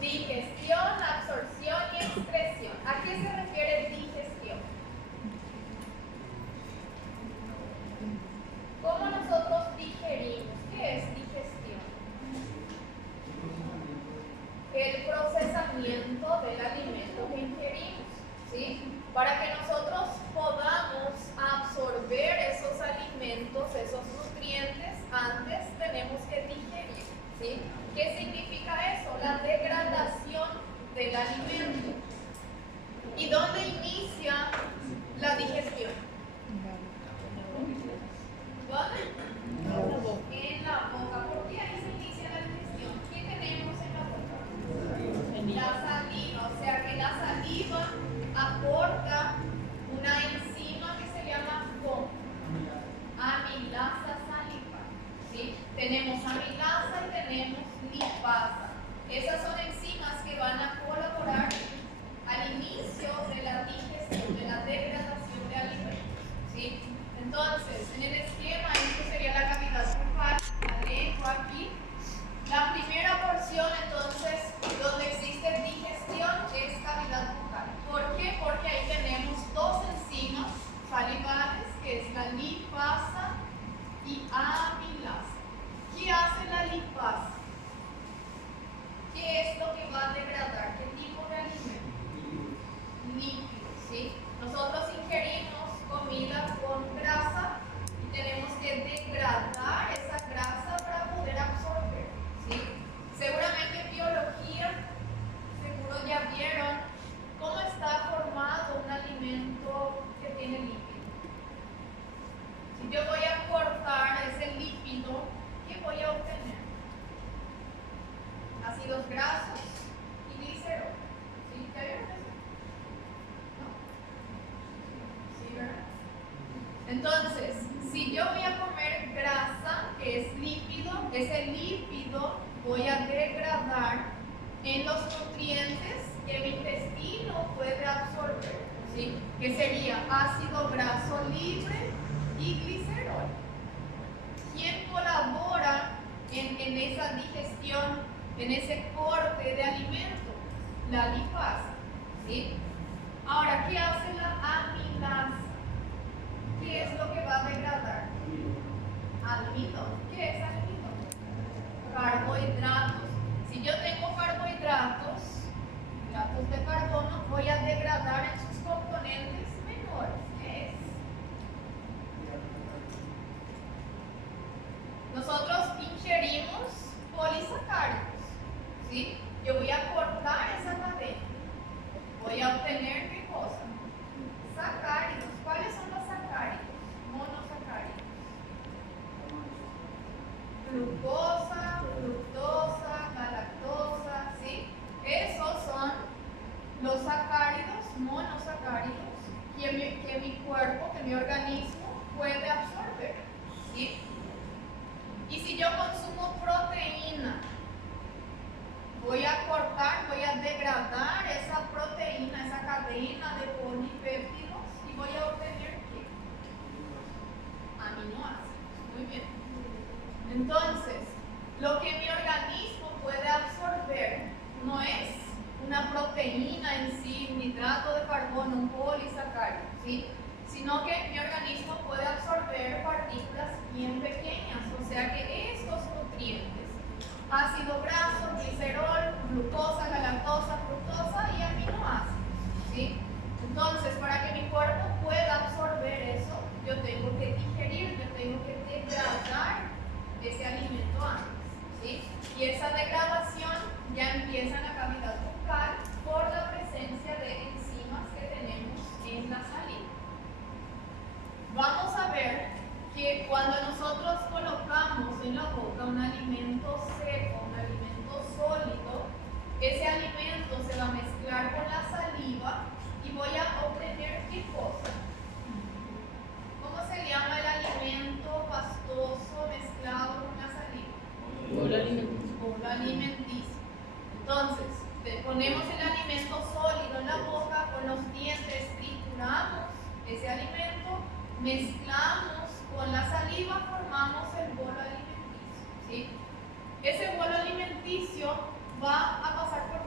Digestión, absorción y excreción. ¿A qué se refiere digestión? ¿Cómo nosotros digerimos? ¿Qué es digestión? El procesamiento del alimento que ingerimos, ¿sí? Para que nosotros podamos absorber esos alimentos, esos nutrientes, antes tenemos que digerir, ¿sí? ¿Qué significa eso? La degradación del alimento. ¿Y dónde inicia la digestión? ¿Dónde? En la boca. ¿Por qué ahí se inicia la digestión? ¿Qué tenemos en la boca? La saliva. O sea que la saliva aporta una enzima que se llama ¿cómo? Amilasa saliva. ¿Sí? Tenemos amilasa y tenemos lipasa. Esas son enzimas que van a colaborar al inicio de la digestión, de la degradación de alimentos. ¿Sí? Entonces, en el esquema, esto sería la cavidad bucal, la lengua aquí. La primera porción, entonces, donde existe digestión es cavidad bucal. ¿Por qué? Porque ahí tenemos dos enzimas salivales, que es la lipasa y amilasa. ¿Qué hace la lipasa? ¿Qué es lo que va a degradar? ¿Qué tipo de alimento? Lípidos, ¿sí? Nosotros ingerimos comida con grasa y tenemos que degradar esa grasa para poder absorber, ¿sí? Seguramente en biología, seguro ya vieron cómo está formado un alimento que tiene lípido. Si yo voy a cortar ese lípido, ¿qué voy a obtener? Ácidos grasos y glicerol. ¿Sí? ¿Ya vieron eso? ¿No? ¿Sí, verdad? Entonces, si yo voy a comer grasa, que es lípido, ese lípido voy a degradar en los nutrientes que mi intestino puede absorber, ¿sí? Que sería ácido graso libre y glicerol. ¿Quién colabora en esa digestión, en ese corte de alimento? La lipasa, ¿sí? Ahora, ¿qué hace la amilasa? ¿Qué es lo que va a degradar? Almidón. ¿Qué es almidón? Carbohidratos. Si yo tengo carbohidratos, hidratos de carbono, voy a degradar en sus componentes menores. ¿Qué es? Nosotros ingerimos polisacáridos, ¿sí? Yo voy a cortar esa cadena. Voy a obtener ¿qué cosa? Sacáridos. ¿Cuáles son los sacáridos? Monosacáridos. Glucosa, fructosa, galactosa, ¿sí? Esos son los sacáridos, monosacáridos, que mi cuerpo, que mi organismo puede absorber, ¿sí? Y si yo consumo proteína, voy a cortar, voy a degradar esa proteína, esa cadena de polipéptidos y voy a obtener ¿qué? Aminoácidos. Muy bien. Entonces, lo que mi organismo puede absorber no es una proteína en sí, un hidrato de carbono, un polisacárido, ¿sí? Sino que mi organismo puede absorber partículas bien pequeñas, o sea que estos nutrientes, ácido graso, glicerol, glucosa, galactosa, fructosa y aminoácidos, ¿sí? Entonces, para que mi cuerpo pueda absorber eso, yo tengo que digerir, yo tengo que degradar ese alimento antes, ¿sí? Y esa degradación ya empieza en la cavidad bucal por la presencia de enzimas que tenemos en la saliva. Vamos a ver que cuando nosotros colocamos en la boca un alimento seco, un alimento sólido, ese alimento se va a mezclar con la saliva y voy a obtener ¿qué cosa? ¿Cómo se llama el alimento pastoso mezclado con la saliva? Bolo alimenticio. Bolo alimenticio. Entonces, ponemos el alimento sólido en la boca, con los dientes trituramos ese alimento, mezclamos con la saliva, formamos el bolo alimenticio, ¿sí? Ese bolo alimenticio va a pasar por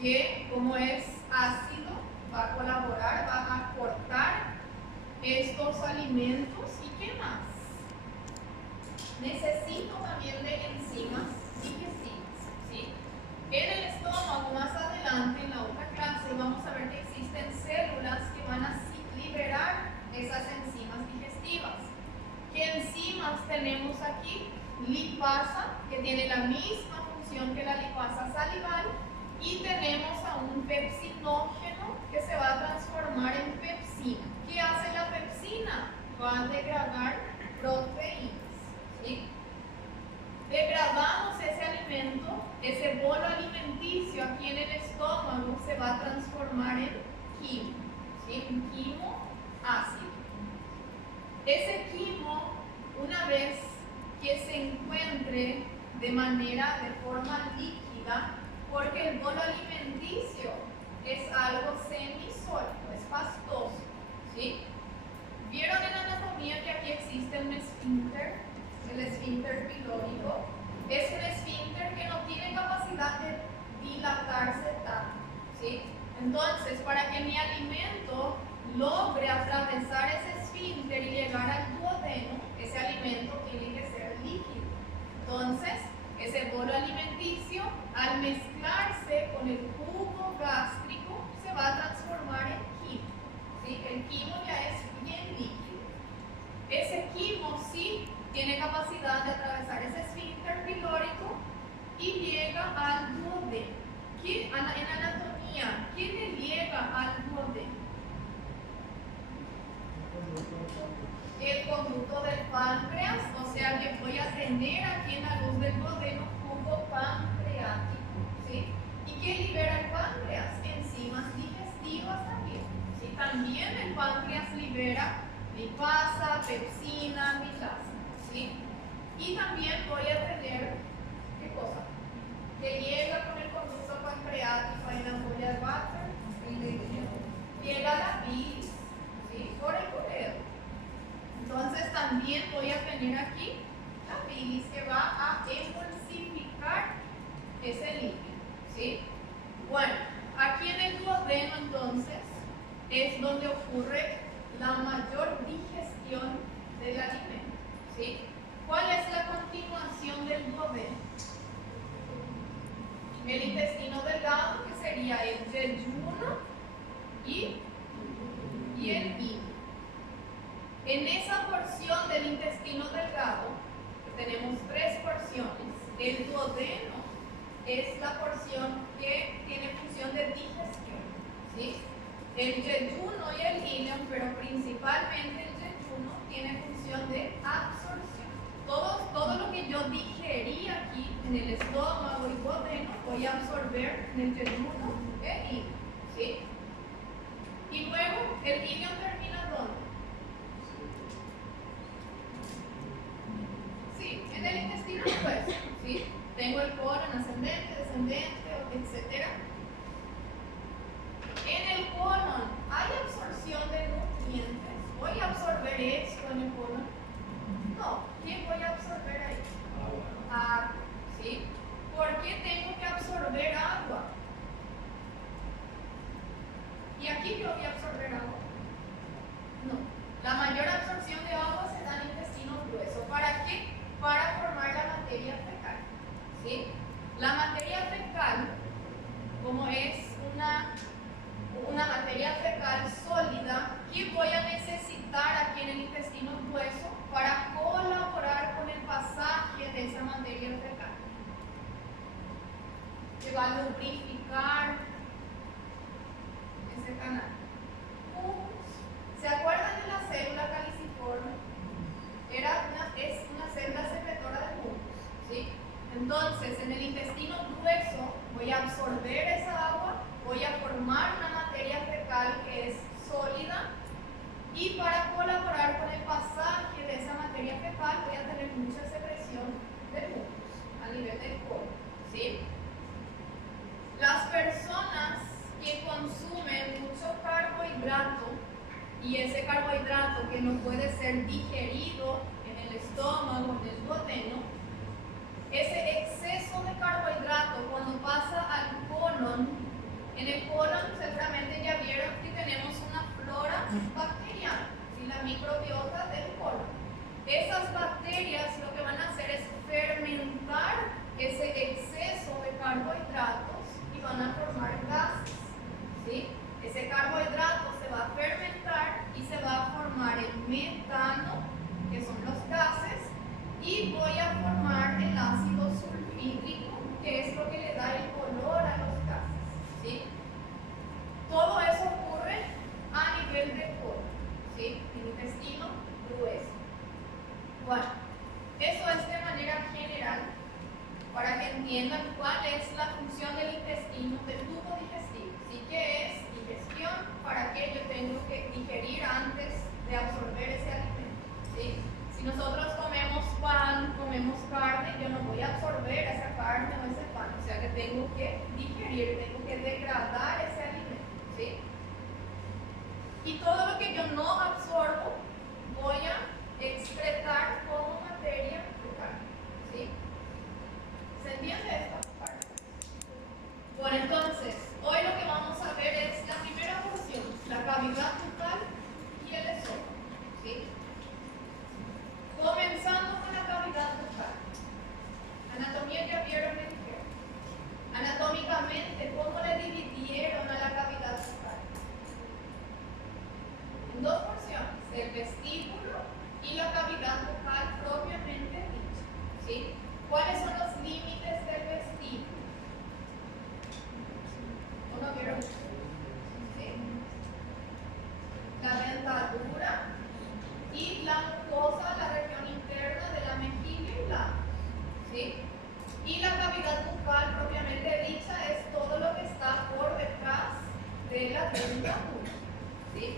que como es ácido, va a colaborar, va a cortar estos alimentos. ¿Y qué más? Necesito también de enzimas digestivas, ¿sí? En el estómago, más adelante, en la otra clase, vamos a ver que existen células que van a liberar esas enzimas digestivas. ¿Qué enzimas tenemos aquí? Lipasa, que tiene la misma función que la lipasa salival, y tenemos a un pepsinógeno que se va a transformar en pepsina. ¿Qué hace la pepsina? Va a degradar proteínas, ¿sí? Degradamos ese alimento, ese bolo alimenticio aquí en el estómago se va a transformar en quimo, ¿sí? Un quimo ácido. Ese quimo, una vez que se encuentre de forma líquida, porque el bolo alimenticio es algo semisólido, es pastoso, ¿sí? ¿Vieron en anatomía que aquí existe un esfínter? El esfínter pilórico es un esfínter que no tiene capacidad de dilatarse tanto, ¿sí? Entonces, para que mi alimento logre atravesar ese esfínter y llegar al duodeno, ese alimento tiene que ser líquido. Entonces, ese bolo alimenticio, al mezclarse con el jugo gástrico, se va a transformar en quimo, ¿sí? El quimo ya es bien líquido. Ese quimo sí tiene capacidad de atravesar ese esfínter pilórico y llega al duodeno. En anatomía, ¿quién le llega al duodeno? El conducto del páncreas, o sea que voy a tener aquí en la luz del duodeno jugo pancreático, ¿sí? ¿Y qué libera el páncreas? Enzimas digestivas también, ¿sí? También el páncreas libera lipasa, pepsina, milasa, ¿sí? Y también voy a tener, ¿qué cosa? Que llega con el conducto pancreático en la ampolla de Barker, llega la bilis, ¿sí? Por el coredo. Entonces también voy a tener aquí la bilis que va a emulsificar ese líquido, ¿sí? Bueno, aquí en el duodeno entonces es donde ocurre la mayor digestión del alimento, ¿sí? ¿Cuál es la continuación del duodeno? El intestino delgado, que sería el yeyuno y el hilo. En esa porción del intestino delgado, que tenemos 3 porciones, el duodeno es la porción que tiene función de digestión, ¿sí? El yeyuno y el ileum, pero principalmente el yeyuno, tiene función de absorción. Todo lo que yo digerí aquí en el estómago y duodeno, voy a absorber en el yeyuno y el ileum, ¿sí? Y luego, el ileum termina ¿dónde? Sí, en el intestino grueso, ¿sí? Tengo el colon ascendente, descendente, etc. En el colon, ¿hay absorción de nutrientes? ¿Voy a absorber esto en el colon? No. ¿Qué voy a absorber ahí? Agua, ¿sí? ¿Por qué tengo que absorber agua? ¿Y aquí yo voy a absorber agua? No. La mayor absorción de agua se da en el intestino grueso. ¿Para qué? Para formar la materia fecal, ¿sí? La materia fecal, como es una materia fecal sólida, ¿qué voy a necesitar aquí en el intestino grueso para colaborar con el pasaje de esa materia fecal? Que va a lubrificar ese canal. ¿Se acuerdan de la célula caliciforme? Es una célula secretora de humus, ¿sí? Entonces, en el intestino grueso voy a absorber esa agua, voy a formar una materia fecal que es sólida, y para colaborar con el pasaje de esa materia fecal voy a tener mucha secreción de humus a nivel del colon, ¿sí? Las personas que consumen mucho carbohidrato, y ese carbohidrato que no puede ser digerido en el estómago, en el duodeno, ese exceso de carbohidrato cuando pasa al colon van a formar gases, ¿sí? Ese carbohidrato se va a fermentar y se va a formar el metano, que son los gases, y voy a formar el ácido sulfídrico, que es lo que le da el color a los gases, ¿sí? Todo eso ocurre a nivel de colon, ¿sí? El intestino grueso. Bueno, eso es de manera general para que entiendan cuál es la función del intestino, del tubo digestivo. ¿Sí? ¿Qué es digestión? ¿Para qué yo tengo que digerir antes de absorber ese alimento? ¿Sí? Si nosotros comemos pan, comemos carne, yo no voy a absorber esa carne o ese pan, o sea que tengo que digerir, tengo que degradar ese alimento, ¿sí? Y todo lo que yo no absorbo, voy a excretar como materia fecal, ¿sí? ¿Se entiende esta parte? Bueno, entonces, hoy lo que vamos a ver es la primera porción, la cavidad bucal y el esófago, ¿sí? Comenzando con la cavidad bucal. Anatomía ya vieron el que. Anatómicamente, ¿cómo le dividieron a la cavidad bucal? En dos porciones, el vestíbulo y la cavidad bucal propiamente dicha, ¿sí? ¿Cuáles son los límites del vestíbulo? ¿Uno vieron? ¿Sí? La dentadura y la mucosa, la región interna de la mejilla y labio, ¿sí? Y la cavidad bucal propiamente dicha es todo lo que está por detrás de la dentadura, ¿sí?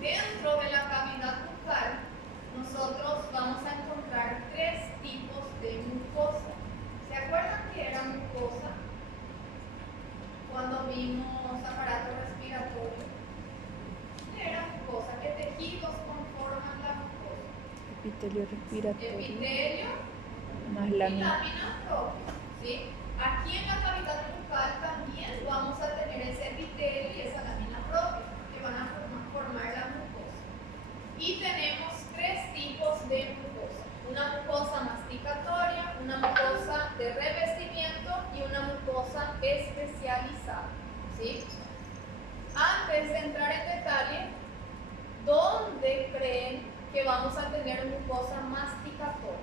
Dentro de la cavidad bucal, nosotros vamos a encontrar tres tipos de mucosa. ¿Se acuerdan que era mucosa cuando vimos aparato respiratorio? Era mucosa. ¿Qué tejidos conforman la mucosa? Epitelio respiratorio. Epitelio más y lámina. lámina propia, ¿sí? Aquí en la cavidad bucal también vamos a tener ese epitelio y esa lámina propia que van a formar la mucosa. Y tenemos tres tipos de mucosa. Una mucosa masticatoria, una mucosa de revestimiento y una mucosa especializada, ¿sí? Antes de entrar en detalle, ¿dónde creen que vamos a tener mucosa masticatoria?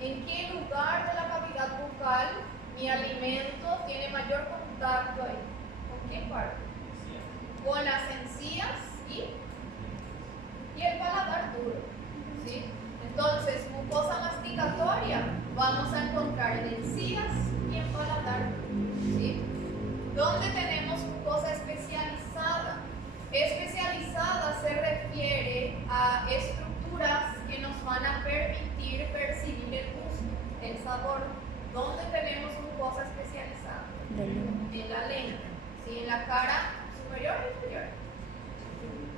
¿En qué lugar de la cavidad bucal mi alimento tiene mayor contacto ahí? ¿Con qué parte? Con las encías y el paladar duro, ¿sí? Entonces, mucosa masticatoria vamos a encontrar en encías y en paladar duro, ¿sí? ¿Dónde tenemos mucosa especializada? Especializada se refiere a estructuras que nos van a permitir percibir el gusto, el sabor. ¿Dónde tenemos mucosa especializada? En la lengua, ¿sí? En la cara superior o inferior.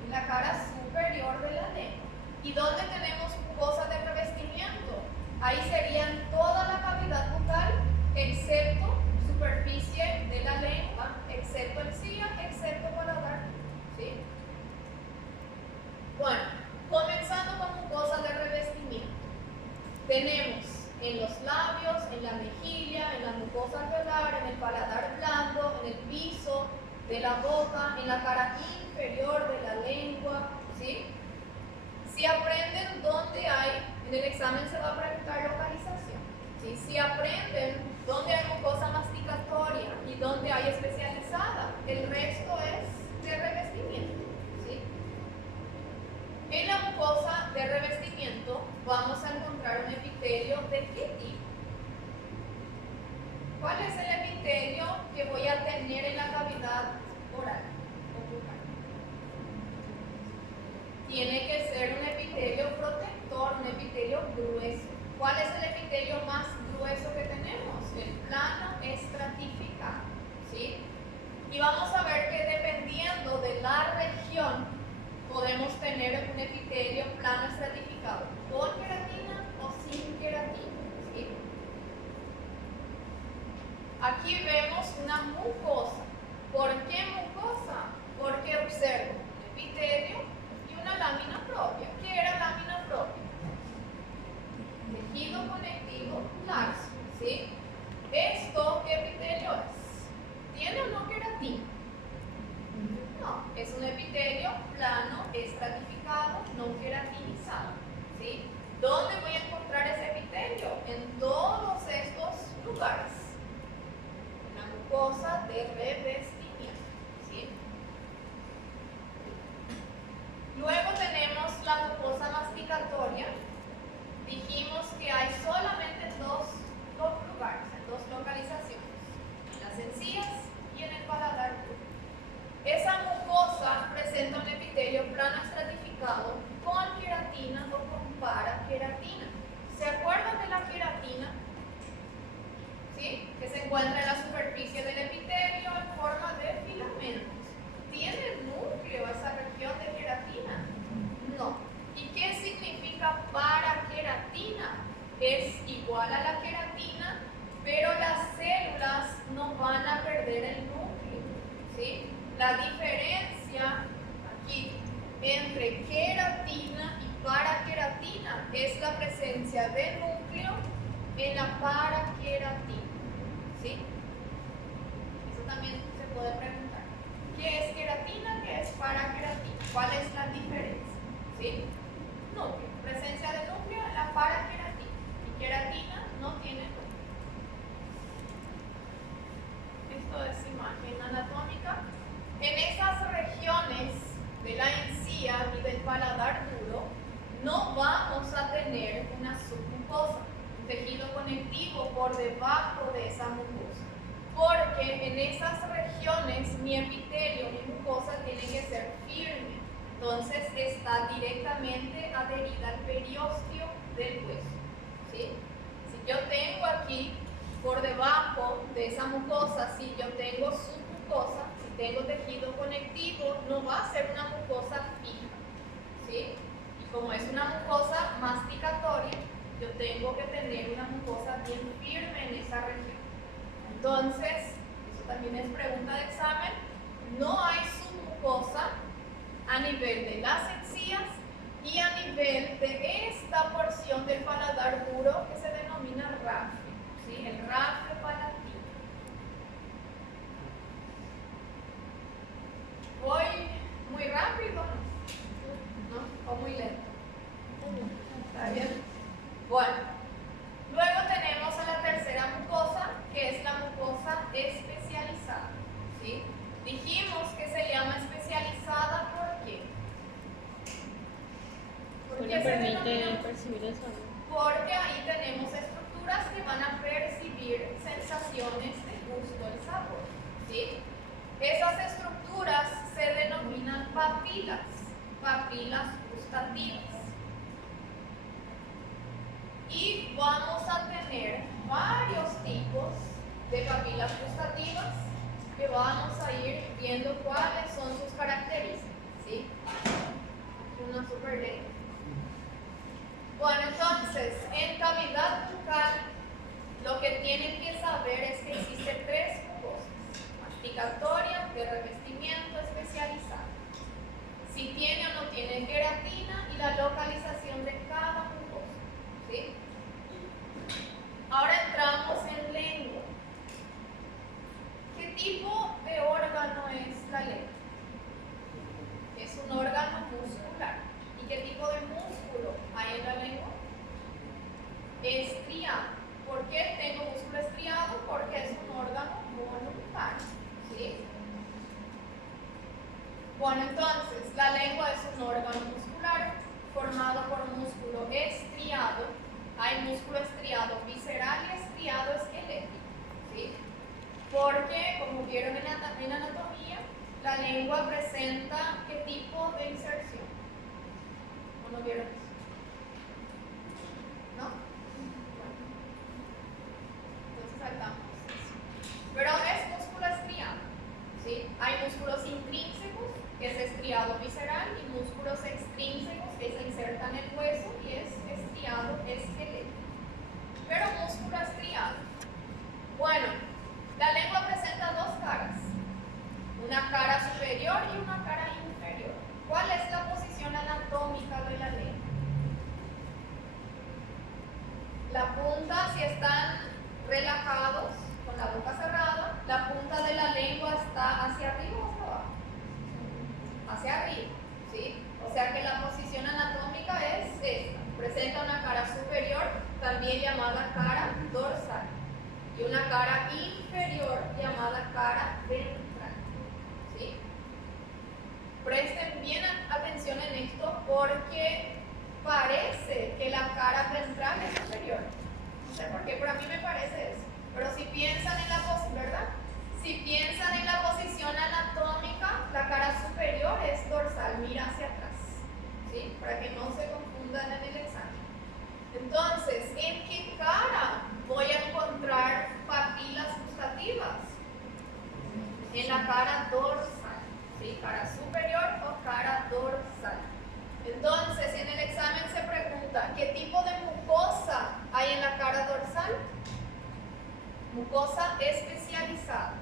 En la cara superior de la lengua. ¿Y dónde tenemos mucosa de revestimiento? Ahí serían toda la cavidad bucal, excepto superficie de la lengua, excepto encía, excepto paladar, ¿sí? Bueno, comenzando con mucosa de revestimiento. Tenemos en los labios, en la mejilla, en la mucosa alveolar, en el paladar blando, en el piso de la boca, en la cara inferior de la lengua, ¿sí? Si aprenden dónde hay, en el examen se va a preguntar localización, ¿sí? Si aprenden dónde hay mucosa masticatoria y dónde hay especializada, el resto es de revestimiento, ¿sí? En la mucosa de revestimiento vamos a encontrar un epitelio de qué tipo. ¿Cuál es el epitelio que voy a tener en la cavidad oral o bucal? Tiene que ser un epitelio protector, un epitelio grueso. ¿Cuál es el epitelio más grueso que tenemos? El plano estratificado, ¿sí? Y vamos a ver que dependiendo de la región podemos tener un epitelio plano estratificado con queratina o sin queratina, ¿sí? Aquí vemos una mucosa. ¿Por qué mucosa? Porque observo un epitelio y una lámina propia. ¿Qué era lámina propia? Tejido conectivo laxo, ¿sí? Es mucosa de revestimiento, ¿sí? Luego tenemos la mucosa masticatoria. Dijimos que hay solamente dos lugares, en dos localizaciones, en las encías y en el paladar. Esa mucosa presenta un epitelio plano estratificado con queratina o con paraqueratina. ¿Se acuerdan de la queratina? ¿Sí? Que se encuentra en la superficie del epitelio en forma de filamentos. ¿Tiene núcleo esa región de queratina? No. ¿Y qué significa paraqueratina? Es igual a la queratina, pero las células no van a perder el núcleo, ¿sí? La diferencia aquí entre queratina y paraqueratina es la presencia de núcleo en la paraqueratina, ¿sí? Eso también se puede preguntar. ¿Qué es queratina? ¿Qué es paraqueratina? ¿Cuál es la diferencia? ¿Sí? Núcleo. Presencia de núcleo en la paraqueratina. Y queratina no tiene núcleo. Esto es imagen anatómica. En esas regiones de la encía y del paladar duro no vamos a tener una submucosa, un tejido conectivo por debajo de esa mucosa, porque en esas regiones mi epitelio, mi mucosa tiene que ser firme, entonces está directamente adherida al periósteo del hueso, ¿sí? Si yo tengo aquí por debajo de esa mucosa, si yo tengo submucosa, si tengo tejido conectivo, no va a ser una mucosa fija, ¿sí? Y como es una mucosa masticatoria, yo tengo que tener una mucosa bien firme en esa región. Entonces, eso también es pregunta de examen, no hay submucosa a nivel de las encías y a nivel de esta porción del paladar duro que se denomina rafio, ¿sí? El rafio palatino. ¿Voy muy rápido? ¿No? ¿O muy lento? ¿Está bien? Bueno, luego tenemos a la tercera mucosa, que es la mucosa especializada, ¿sí? Dijimos que se llama especializada ¿por qué? Porque permite percibir el sonido. Porque ahí tenemos estructuras que van a percibir sensaciones de gusto, el sabor, ¿sí? Esas estructuras se denominan papilas gustativas. Y vamos a tener varios tipos de papilas gustativas que vamos a ir viendo cuáles son sus características, ¿sí? Una super ley. Bueno, entonces, en cavidad bucal, lo que tienen que saber es que existen tres mucosas: masticatoria, de revestimiento, especializada. Si tiene o no tiene queratina y la localización de cada mucosa, ¿sí? Ahora entramos en lengua. ¿Qué tipo de órgano es la lengua? Es un órgano muscular. ¿Y qué tipo de músculo hay en la lengua? Estriado. ¿Por qué tengo músculo estriado? Porque es un órgano voluntario, ¿sí? Bueno, entonces, la lengua es un órgano muscular formado por músculo estriado. Hay músculo estriado visceral y estriado esquelético, ¿sí? Porque, como vieron en anatomía, la lengua presenta ¿qué tipo de inserción? ¿O no vieron eso? ¿No? Entonces saltamos eso. Pero es músculo estriado, ¿sí? Hay músculos intrínsecos, que es estriado visceral, y músculos extrínsecos que se insertan en el hueso y es estriado esquelético. Pero músculo estriado. Bueno, la lengua presenta dos caras, una cara superior y una cara inferior. ¿Cuál es la posición anatómica de la lengua? La punta, si están relajados, con la boca cerrada, la punta de la lengua está hacia arriba o hacia abajo. Hacia arriba, ¿sí? O sea que la posición anatómica es esta. Presenta una cara superior, también llamada cara dorsal, y una cara inferior llamada cara ventral. ¿Sí? Presten bien atención en esto porque parece que la cara ventral es superior. No sé por qué, pero a mí me parece eso. Pero si piensan en la posición, ¿verdad? Si piensan en la posición anatómica, la cara superior es dorsal, mira hacia atrás. ¿Sí? Para que no se confundan en el examen. Entonces, ¿en qué cara voy a encontrar papilas gustativas? En la cara dorsal. ¿Sí? Cara superior o cara dorsal. Entonces, en el examen se pregunta, ¿qué tipo de mucosa hay en la cara dorsal? Mucosa especializada.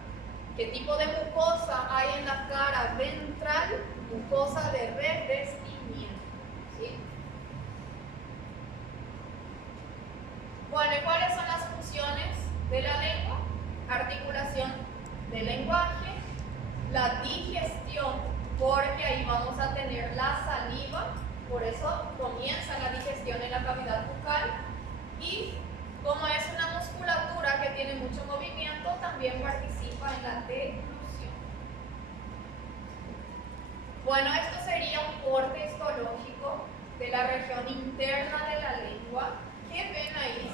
¿Qué tipo de mucosa hay en la cara ventral? Mucosa de revestimiento. ¿Sí? Bueno, ¿y cuáles son las funciones de la lengua? Articulación del lenguaje, la digestión, porque ahí vamos a tener la saliva, por eso comienza la digestión en la cavidad bucal, y como es una musculatura que tiene mucho movimiento, también participa en la deglución. Bueno, esto sería un corte histológico de la región interna de la lengua. ¿Qué ven ahí?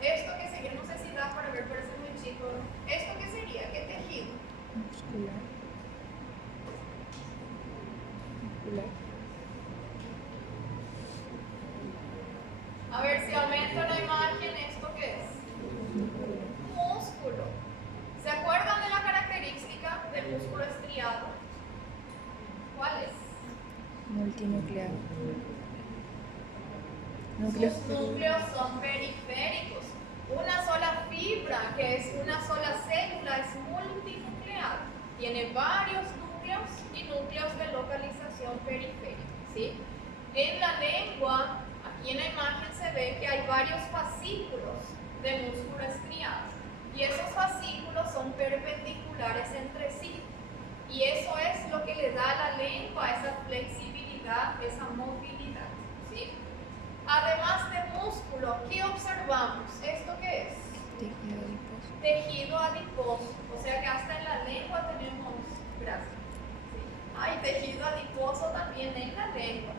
Esto que sería, no sé si da para ver, pero es muy chico. ¿Esto qué sería? ¿Qué tejido? Muscular. Muscular. A ver si aumento la imagen, ¿esto qué es? Músculo. ¿Se acuerdan de la característica del músculo estriado? ¿Cuál es? Multinuclear. Sus núcleos son periféricos. Una sola fibra, que es una sola célula, es multinuclear. Tiene varios núcleos y núcleos de localización periférica. ¿Sí? En la lengua, aquí en la imagen se ve que hay varios fascículos de músculo estriado. Y esos fascículos son perpendiculares entre sí. Y eso es lo que le da a la lengua esa flexibilidad, esa movilidad. ¿Sí? Además de músculo, ¿qué observamos? ¿Esto qué es? Tejido adiposo. Tejido adiposo. O sea que hasta en la lengua tenemos grasa. ¿Sí? Hay tejido adiposo también en la lengua.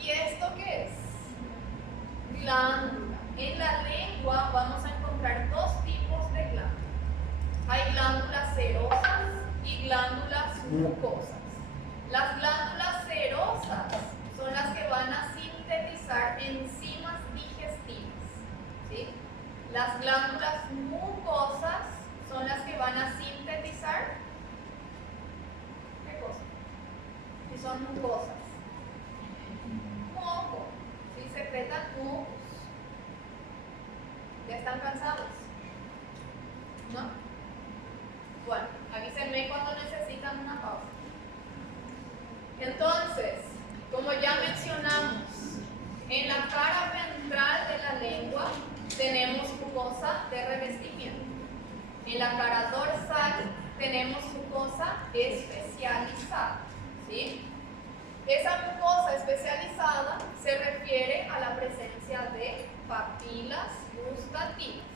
¿Y esto qué es? Glándula. En la lengua vamos a encontrar dos tipos de glándulas. Hay glándulas serosas y glándulas mucosas. Las glándulas serosas son las que van a sintetizar enzimas digestivas. ¿Sí? Las glándulas mucosas son las que van a sintetizar ¿qué cosa? Si son mucosas. Moco. Si secretan mocos. ¿Ya están cansados? ¿No? Bueno, avísenme cuando necesitan una pausa. Entonces, como ya mencionamos, en la cara ventral de la lengua tenemos mucosa de revestimiento. En la cara dorsal tenemos mucosa especializada. ¿Sí? Esa mucosa especializada se refiere a la presencia de papilas gustativas.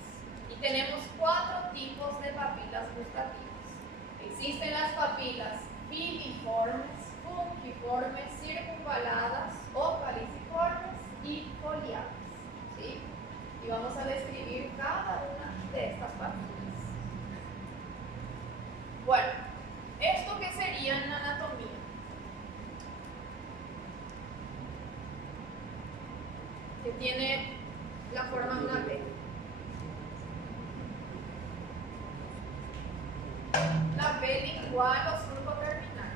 Y tenemos 4 tipos de papilas gustativas. Existen las papilas filiformes, fungiformes, circunvaladas, ocaliciformes y foliadas. ¿Sí? Y vamos a describir cada una de estas papilas. Bueno, ¿esto qué sería en anatomía? Que tiene la forma de una B. La B lingual o surco terminal.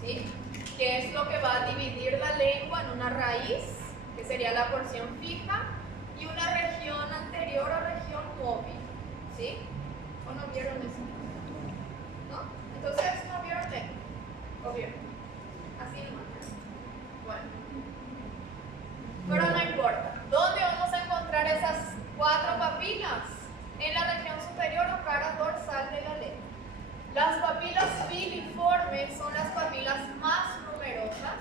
¿Sí? Que es lo que va a dividir la lengua en una raíz, que sería la porción fija, y una región anterior o región móvil. ¿Sí? ¿O no vieron eso? ¿No? Entonces, ¿no vieron lengua? ¿O vieron? Así nomás. Bueno. Pero no importa. ¿Dónde vamos a encontrar esas 4 papilas? En la región superior o cara dorsal de la lengua. Las papilas filiformes son las papilas más numerosas,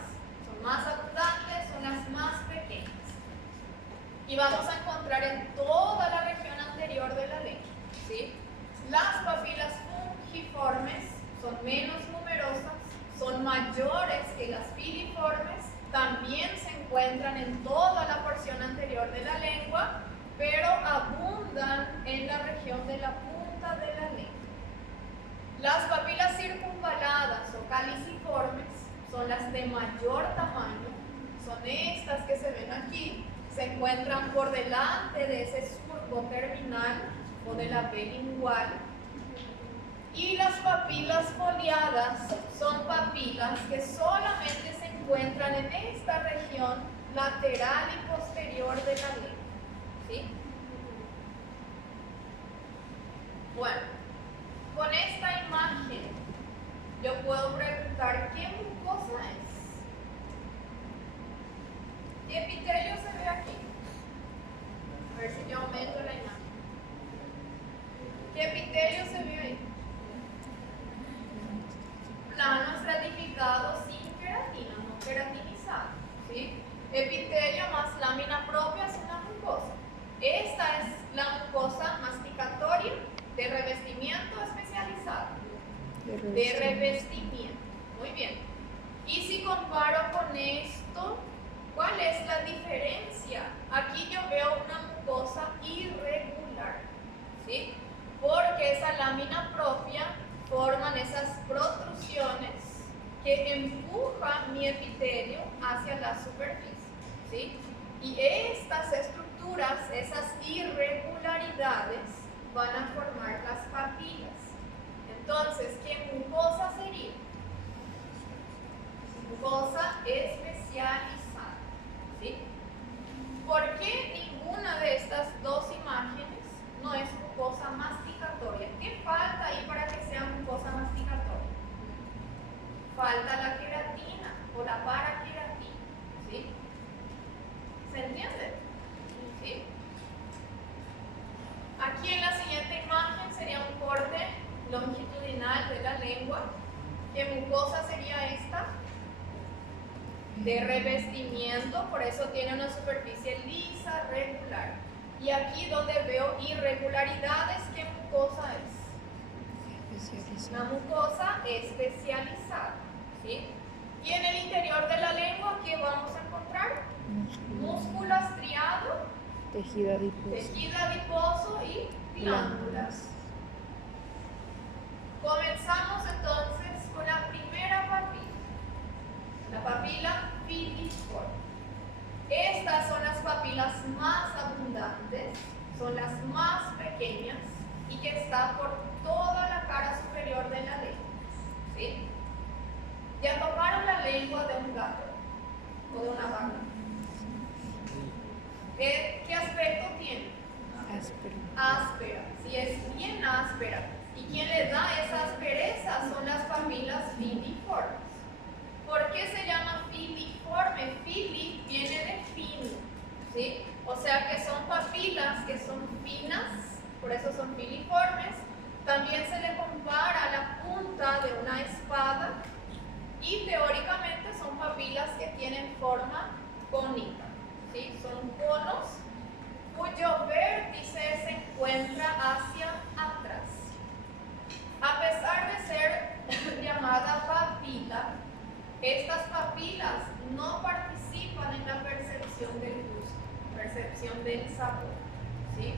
son más abundantes, son las más pequeñas. Y vamos a encontrar en toda la región anterior de la lengua. gruesa de la lengua. Las papilas circunvaladas o caliciformes son las de mayor tamaño, son estas que se ven aquí, se encuentran por delante de ese surco terminal o de la B lingual. Y las papilas foliadas son papilas que solamente se encuentran en esta región lateral y posterior de la lengua. ¿Sí? Bueno, con esta imagen yo puedo preguntar ¿qué mucosa es? ¿Qué epitelio se ve aquí? A ver si yo aumento la imagen. ¿Qué epitelio se ve ahí? Plano estratificado sin queratina, no queratinizado. ¿Sí? Epitelio más lámina propia es una mucosa. Esta es la mucosa masticatoria de revestimiento especializado. De revestimiento. Muy bien. Y si comparo con esto, ¿cuál es la diferencia? Aquí yo veo una mucosa irregular. ¿Sí? Porque esa lámina propia forman esas protrusiones que empujan mi epitelio hacia la superficie. ¿Sí? Y estas estructuras, esas irregularidades, van a formar las papilas. Entonces, ¿qué mucosa sería? Mucosa especializada. ¿Sí? ¿Por qué ninguna de estas dos imágenes no es mucosa masticatoria? ¿Qué falta ahí para que sea mucosa masticatoria? Falta la queratina o la paraqueratina. ¿Sí? ¿Se entiende? ¿Sí? Aquí en la siguiente imagen sería un corte longitudinal de la lengua. ¿Qué mucosa sería esta? De revestimiento, por eso tiene una superficie lisa, regular. Y aquí donde veo irregularidades, ¿qué mucosa es? Una mucosa especializada. ¿Sí? Y en el interior de la lengua, ¿qué vamos a encontrar? Músculo estriado, tejido adiposo y glándulas. Comenzamos entonces con la primera papila, la papila filiforme. Estas son las papilas más abundantes, son las más pequeñas y que están por toda la cara superior de la lengua. ¿Sí? Ya tocaron la lengua de un gato o de una vaca. ¿Qué aspecto tiene? Áspera. Sí, es bien áspera. Y quien le da esa aspereza son las papilas filiformes. ¿Por qué se llama filiforme? Fili viene de fino, ¿sí? O sea que son papilas que son finas, por eso son filiformes. También se le compara a la punta de una espada y teóricamente son papilas que tienen forma cónica, ¿sí? Son conos cuyo vértice se encuentra hacia atrás. A pesar de ser llamada papila, estas papilas no participan en la percepción del gusto, percepción del sabor, ¿sí?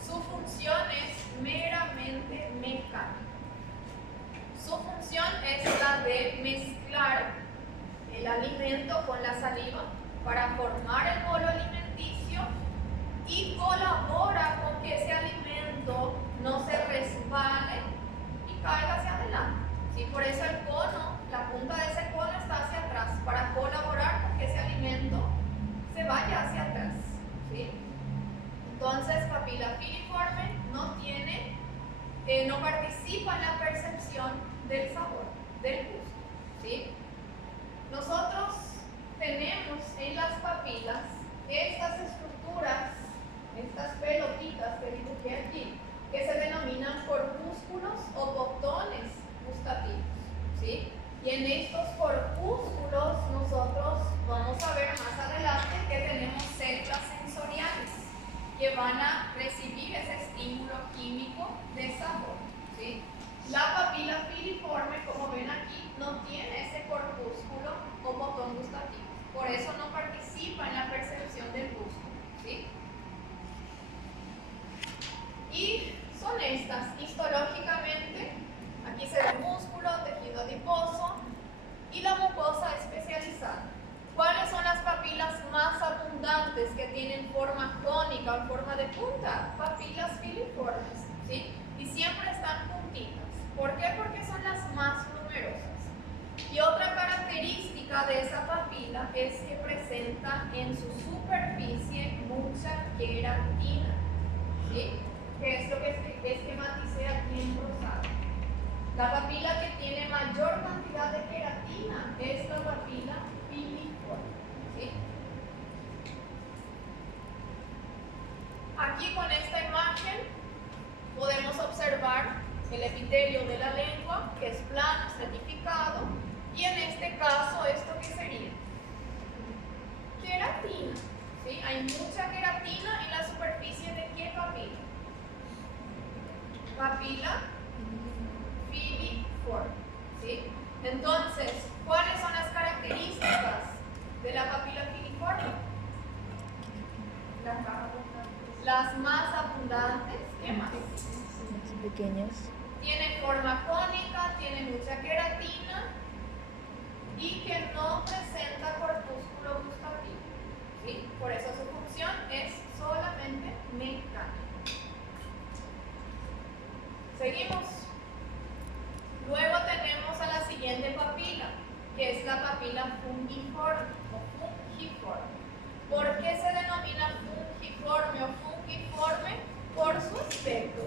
Su función es meramente mecánica. Su función es la de mezclar el alimento con la saliva para formar el bolo alimenticio y colabora con que ese alimento no se resbale y caiga hacia adelante. ¿Sí? Por eso el cono, la punta de ese cono está hacia atrás, para colaborar con que ese alimento se vaya hacia atrás. ¿Sí? Entonces, papila filiforme no participa en la percepción del sabor, del gusto. ¿Sí? Nosotros tenemos en las papilas estas estructuras, estas pelotitas que dibujé aquí, que se denominan corpúsculos o botones gustativos. ¿Sí? Y en estos corpúsculos nosotros vamos a ver más adelante que tenemos células sensoriales que van a recibir ese estímulo químico de sabor. ¿Sí? La papila filiforme, como ven aquí, no tiene ese corpúsculo o botón gustativo. Por eso no participa en la percepción del gusto. ¿Sí? Y son estas histológicamente, aquí se ve el músculo, tejido adiposo y la mucosa especializada. ¿Cuáles son las papilas más abundantes que tienen forma cónica o forma de punta? Papilas filiformes, ¿sí? Y siempre están juntitas. ¿Por qué? Porque son las más numerosas. Y otra característica de esa papila es que presenta en su superficie mucha queratina, ¿sí? Que es lo que esquematicé aquí en rosado. La papila que tiene mayor cantidad de queratina es la papila filiforme, ¿sí? Aquí con esta imagen podemos observar el epitelio de la lengua, que es plano, estratificado, y en este caso, ¿esto qué sería? Queratina, ¿sí? Hay mucha queratina en la superficie de ¿qué papila? Papila filiforme, ¿sí? Entonces, ¿cuáles son las características de la papila filiforme? Las más abundantes, ¿qué más? Las pequeñas. Tiene forma cónica, tiene mucha queratina y que no presenta corpúsculo gustativo, ¿sí? Por eso su función es solamente mecánica. Seguimos. Luego tenemos a la siguiente papila, que es la papila fungiforme o fungiforme. ¿Por qué se denomina fungiforme o fungiforme? Por su aspecto,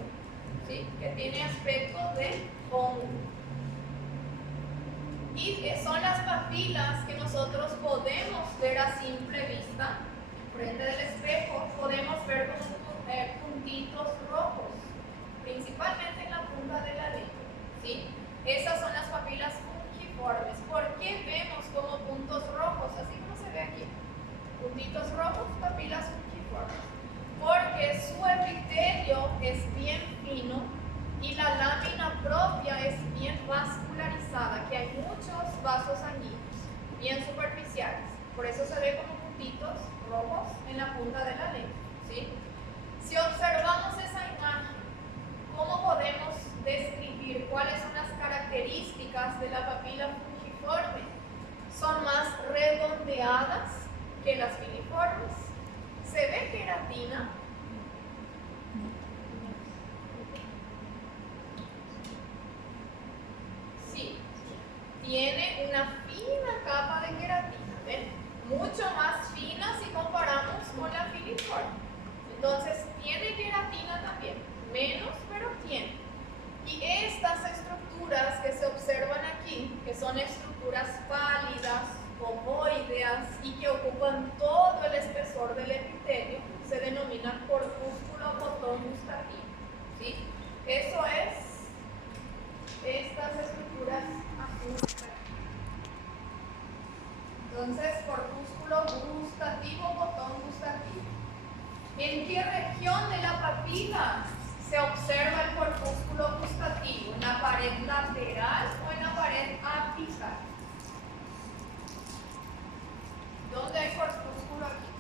¿sí? Que tiene aspecto de hongo. Y son las papilas que nosotros podemos ver a simple vista, frente del espejo, podemos ver como puntitos rojos, principalmente en la punta de la lengua, ¿sí? Esas son las papilas fungiformes. ¿Por qué vemos como puntos rojos? Así como se ve aquí. Puntitos rojos, papilas fungiformes. Porque su epitelio es bien fino y la lámina propia es bien vascularizada, que hay muchos vasos sanguíneos, bien superficiales. Por eso se ve como puntitos rojos en la punta de la lengua, ¿sí? Si observamos esa imagen, ¿cómo podemos describir cuáles son las características de la papila fungiforme? Son más redondeadas que las filiformes. ¿Se ve queratina? Sí. Tiene una fina capa de queratina, ¿ven? Mucho más fina si comparamos con la filiforme. Entonces, tiene queratina también, menos, pero tiene. Y estas estructuras que se observan aquí, que son estructuras pálidas, ovoideas y que ocupan todo el espesor del epitelio, se denominan corpúsculo botón gustativo, ¿sí? Eso es estas estructuras azules. Entonces, corpúsculo gustativo, botón gustativo. ¿En qué región de la papila se observa el corpúsculo gustativo? ¿En la pared lateral o en la pared apical? ¿Dónde hay corpúsculo aquí?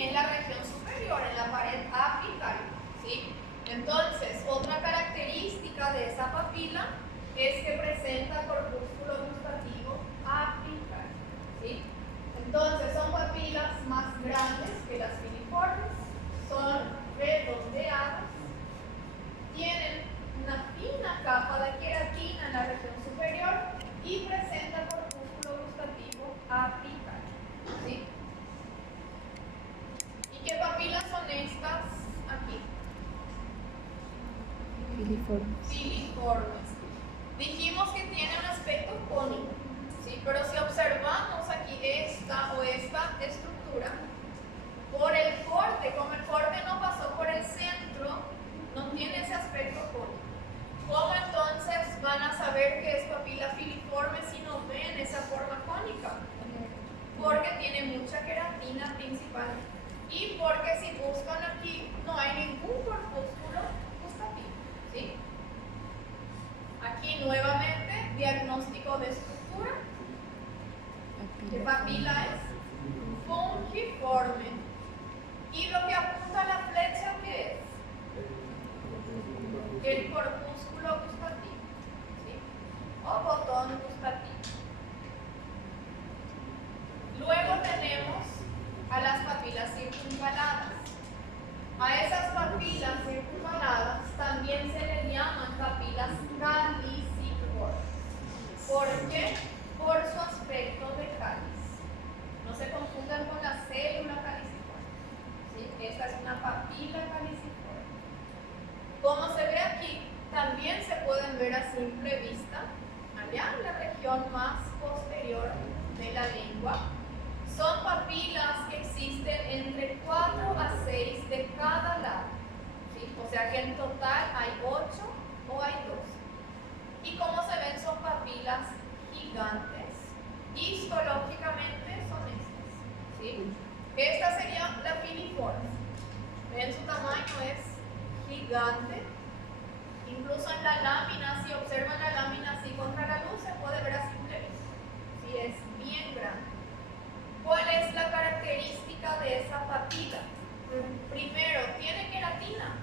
En la región superior, en la pared apical, ¿sí? Entonces, otra característica de esa papila es que presenta corpúsculo gustativo apical, ¿sí? Entonces, son papilas más grandes que las filiformes, son redondeadas, tienen una fina capa de queratina en la región superior y presenta corpúsculo gustativo apical, ¿sí? ¿Y qué papilas son estas aquí? Filiformes. Filiformes. Dijimos que tiene un aspecto cónico, ¿sí? Pero si observamos aquí esta estructura, por el corte, como el corte no pasó por el centro, no tiene ese aspecto cónico. ¿Cómo entonces van a saber que es papila filiforme si no ven esa forma cónica? Porque tiene mucha queratina principalmente. Y porque si buscan aquí, no hay ningún corpúsculo gustativo, ¿sí? Aquí nuevamente, diagnóstico de estructura. ¿Qué papila es? Fungiforme. Y lo que apunta la flecha, ¿qué es? el corpúsculo gustativo, ¿sí? O botón gustativo. Luego tenemos a las papilas circunvaladas. A esas papilas circunvaladas también se les llaman papilas caliciformes. ¿Por qué? Por su aspecto de cáliz. No se confundan con la célula caliciforme, ¿sí? Esta es una papila caliciforme. Como se ve aquí, también se pueden ver a simple vista, allá en la región más posterior de la lengua. Son papilas que existen entre 4 a 6 de cada lado, ¿sí? O sea que en total hay 8 o hay 12. Y como se ven, son papilas gigantes. Histológicamente son estas, ¿sí? Esta sería la filiforme. Ven, su tamaño es gigante. Incluso en la lámina, si observan la lámina así contra la luz, se puede ver a simple vista, ¿sí? Es bien grande. ¿Cuál es la característica de esa papila? Primero, ¿tiene queratina?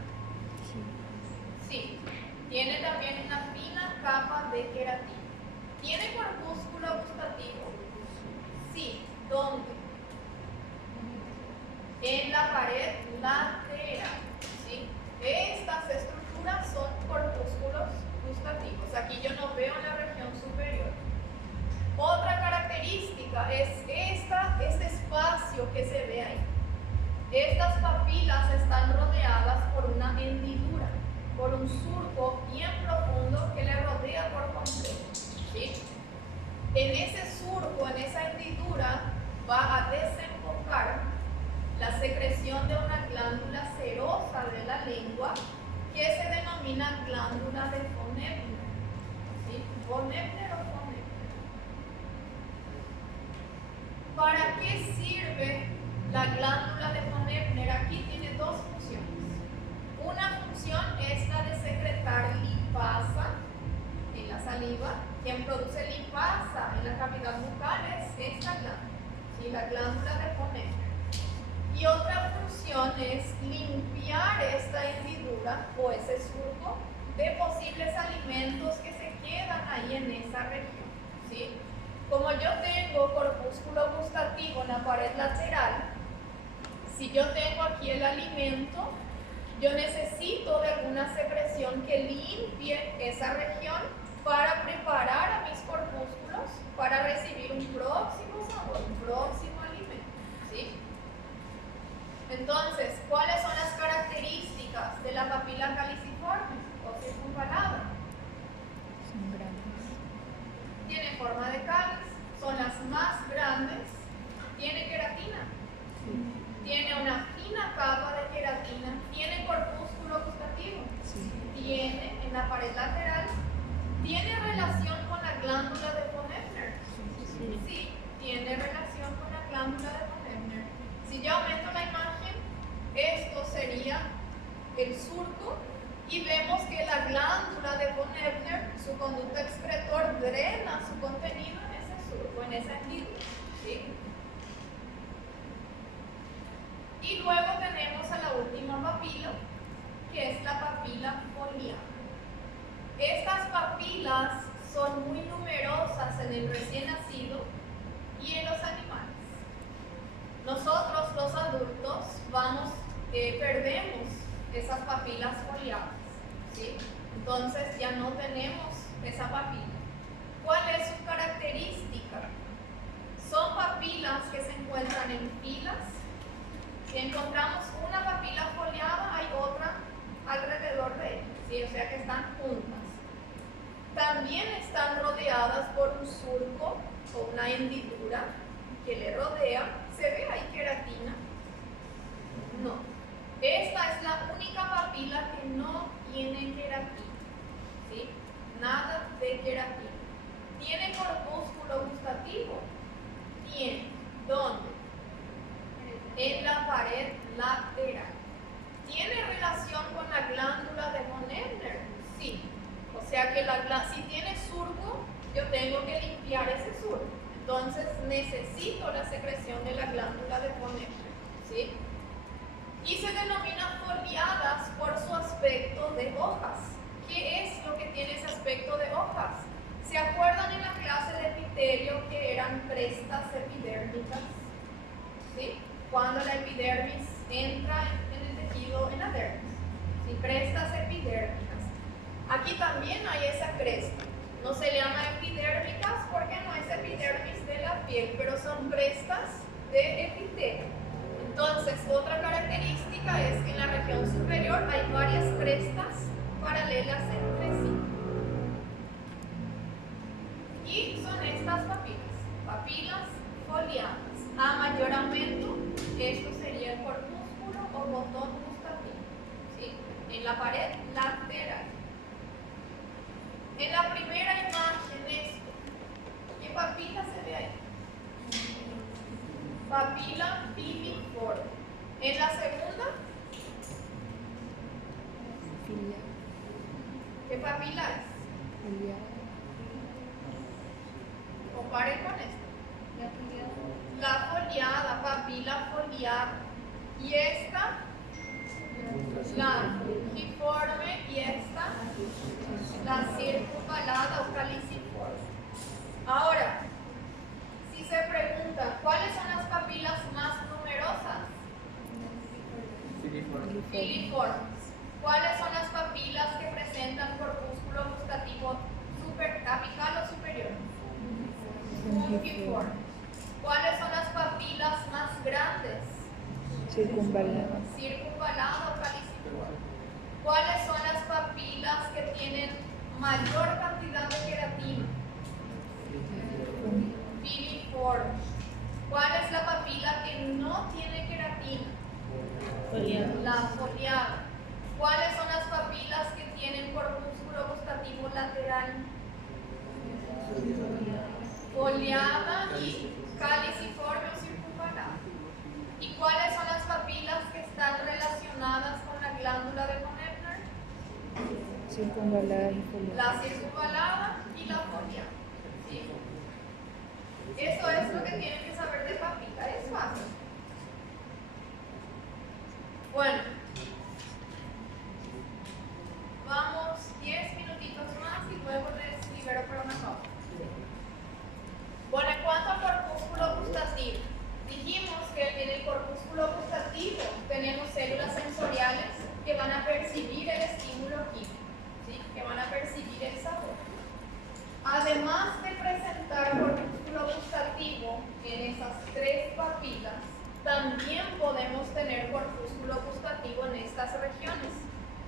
Sí. Tiene también una fina capa de queratina. ¿Tiene corpúsculo gustativo? Sí. ¿Dónde? En la pared lateral, ¿sí? Estas estructuras son corpúsculos gustativos. Aquí yo no veo en la región superior. Otra característica es este espacio que se ve ahí. Estas papilas están rodeadas por una hendidura, por un surco bien profundo que le rodea por completo, ¿sí? En ese surco, en esa hendidura, va a desembocar la secreción de una glándula serosa de la lengua que se denomina glándula de von Ebner, ¿sí? Von Ebner o von Ebner. ¿Para qué sirve la glándula de von Ebner? Aquí tiene dos funciones. Una función es la de secretar lipasa en la saliva. Quien produce lipasa en la cavidad bucal es esta glándula, ¿sí? La glándula de von Ebner. Y otra función es limpiar esta hendidura o ese surco de posibles alimentos que se quedan ahí en esa región, ¿sí? Como yo tengo corpúsculo gustativo en la pared lateral, si yo tengo aquí el alimento, yo necesito de alguna secreción que limpie esa región para preparar a mis corpúsculos para recibir un próximo sabor, un próximo alimento, ¿sí? Entonces, ¿cuáles son las características de la papila caliciforme o circunvalada? Son grandes. Tiene forma de cáliz, son las más grandes, tiene queratina, tiene una fina capa de queratina, tiene corpúsculo gustativo, tiene en la pared lateral, tiene relación con la glándula de von Ebner, sí, tiene relación con la glándula de von Ebner. Si yo aumento la imagen, esto sería el surco. Y vemos que la glándula de von Ebner, su conducto excretor, drena su contenido en ese surco, en esa hendidura, ¿sí? Y luego tenemos a la última papila, que es la papila foliar. Estas papilas son muy numerosas en el recién nacido y en los animales. Nosotros, los adultos, perdemos esas papilas foliares, ¿sí? Entonces ya no tenemos esa papila. ¿Cuál es su característica? Son papilas que se encuentran en filas. Si encontramos una papila foliada, hay otra alrededor de ella, ¿sí? O sea que están juntas. También están rodeadas por un surco o una hendidura que le rodea. ¿Se ve ahí queratina? No. Esta es la única papila que no tiene queratina, ¿sí? Nada de queratina. ¿Tiene corpúsculo gustativo? Tiene. ¿Dónde? En la pared lateral. ¿Tiene relación con la glándula de von Ebner? Sí. O sea que si tiene surco, yo tengo que limpiar ese surco. Entonces necesito la secreción de la glándula de von Ebner, ¿sí? Y se denominan foliadas por su aspecto de hojas. ¿Qué es lo que tiene ese aspecto de hojas? ¿Se acuerdan en la clase de epitelio que eran crestas epidérmicas? ¿Sí? Cuando la epidermis entra en el tejido, en la dermis. ¿Sí? Crestas epidérmicas. Aquí también hay esa cresta. No se llama epidérmicas porque no es epidermis de la piel, pero son crestas de epitelio. Entonces, otra característica es que en la región superior hay varias crestas paralelas entre sí. Y son estas papilas foliadas. A mayor aumento, esto sería el corpúsculo o botón gustativo, ¿sí? En la pared lateral. En la primera imagen, esto, ¿qué papila se ve ahí? Papila piliforme. En la segunda, ¿qué papila es? Comparen con esto. La foliada, papila foliada. Y esta, la fungiforme, y esta, la circunvalada o caliciforme. Ahora, si se pregunta, ¿cuáles son las papilas más numerosas? Filiformes. ¿Cuáles son las papilas que presentan corpúsculo gustativo apical o superior? Fungiformes. ¿Cuáles son las papilas más grandes? Circunvalada. Circunvalada o caliciforme. ¿Cuáles son las papilas que tienen mayor cantidad de queratina? Filiforme. ¿Cuál es la papila que no tiene queratina? Foliada. La foliada. ¿Cuáles son las papilas que tienen corpúsculo gustativo lateral? Foliada y caliciforme o circunvalada. ¿Y cuáles son las papilas que están relacionadas con la glándula de von Ebner? Circunvalada y foliada. La circunvalada y la foliada. ¿Sí? Eso es lo que tienen que saber de papila. Es fácil. Bueno, vamos 10 minutitos más y luego les libero para una pausa. Bueno, en cuanto al corpúsculo gustativo, dijimos que en el corpúsculo gustativo tenemos células sensoriales que van a percibir el estímulo químico, ¿sí? Que van a percibir el sabor. Además de presentar corpúsculo gustativo en esas tres papilas, también podemos tener corpúsculo gustativo en estas regiones,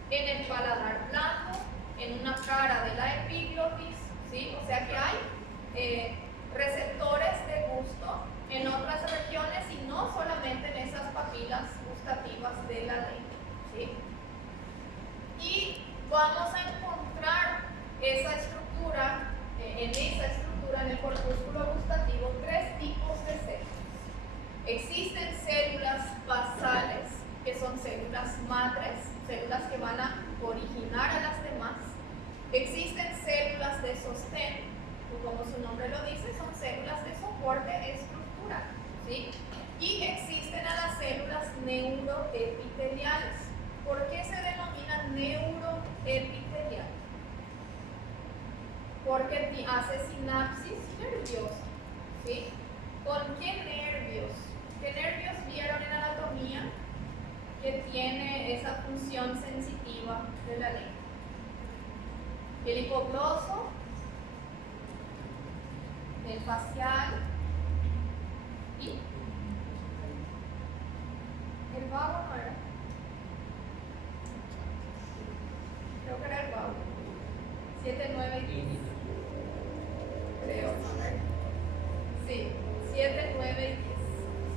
en el paladar blando, en una cara de la epiglotis, ¿sí? O sea que hay receptores de gusto en otras regiones y no solamente en esas papilas gustativas de la lengua, ¿sí? Y vamos a encontrar esa estructura, en el corpúsculo gustativo, tres tipos de células. Existen células basales, que son células madres, células que van a originar a las demás. Existen células de sostén, como su nombre lo dice, son células de soporte estructural, ¿sí? Y existen a las células neuroepiteliales. ¿Por qué se denominan neuroepiteliales? Porque hace sinapsis nerviosa, ¿sí? ¿Con qué nervios? ¿Qué nervios vieron en anatomía que tiene esa función sensitiva de la lengua? El hipogloso, el facial y el vago, ¿no era? Creo que era el vago. 7, 9 y 10. Creo. Sí, 7, 9 y 10.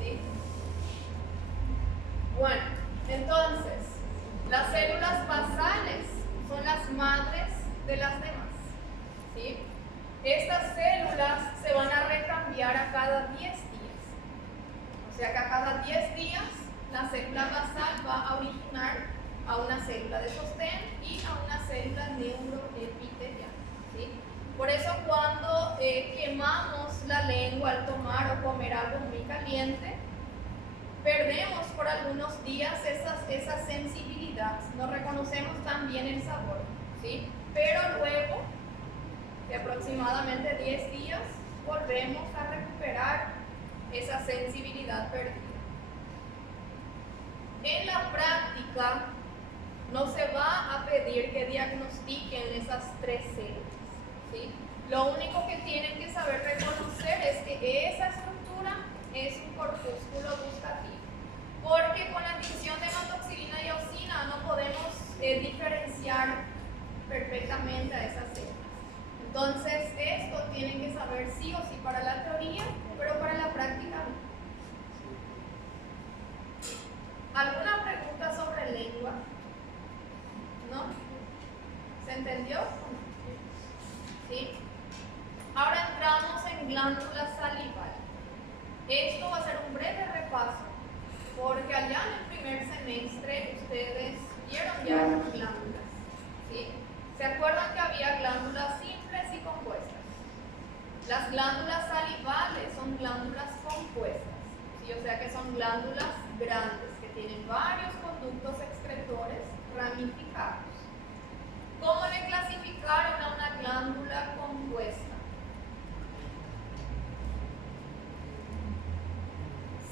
¿Sí? Bueno, entonces, las células basales son las madres de las demás, ¿sí? Estas células se van a recambiar a cada 10 días. O sea que a cada 10 días la célula basal va a originar a una célula de sostén y a una célula neuroepitelial, ¿sí? Por eso cuando quemamos la lengua al tomar o comer algo muy caliente, perdemos por algunos días esa sensibilidad, no reconocemos tan bien el sabor. ¿sí? Pero luego de aproximadamente 10 días volvemos a recuperar esa sensibilidad perdida. En la práctica no se va a pedir que diagnostiquen esas 3 células, ¿sí? Lo único que tienen que saber reconocer es que esa estructura es un corpúsculo gustativo, porque con la adición de hematoxilina y auxina no podemos diferenciar perfectamente a esas células. Entonces, esto tienen que saber sí o sí para la teoría, pero para la práctica no. ¿Alguna pregunta sobre lengua? ¿No? ¿Se entendió? ¿Sí? Ahora entramos en glándula salival. Esto va a ser un breve repaso, porque allá en el primer semestre ustedes vieron ya las glándulas, ¿sí? ¿Se acuerdan que había glándulas simples y compuestas? Las glándulas salivales son glándulas compuestas, ¿sí? O sea que son glándulas grandes que tienen varios conductos excretores ramificados. ¿Cómo le clasificaron a una glándula compuesta?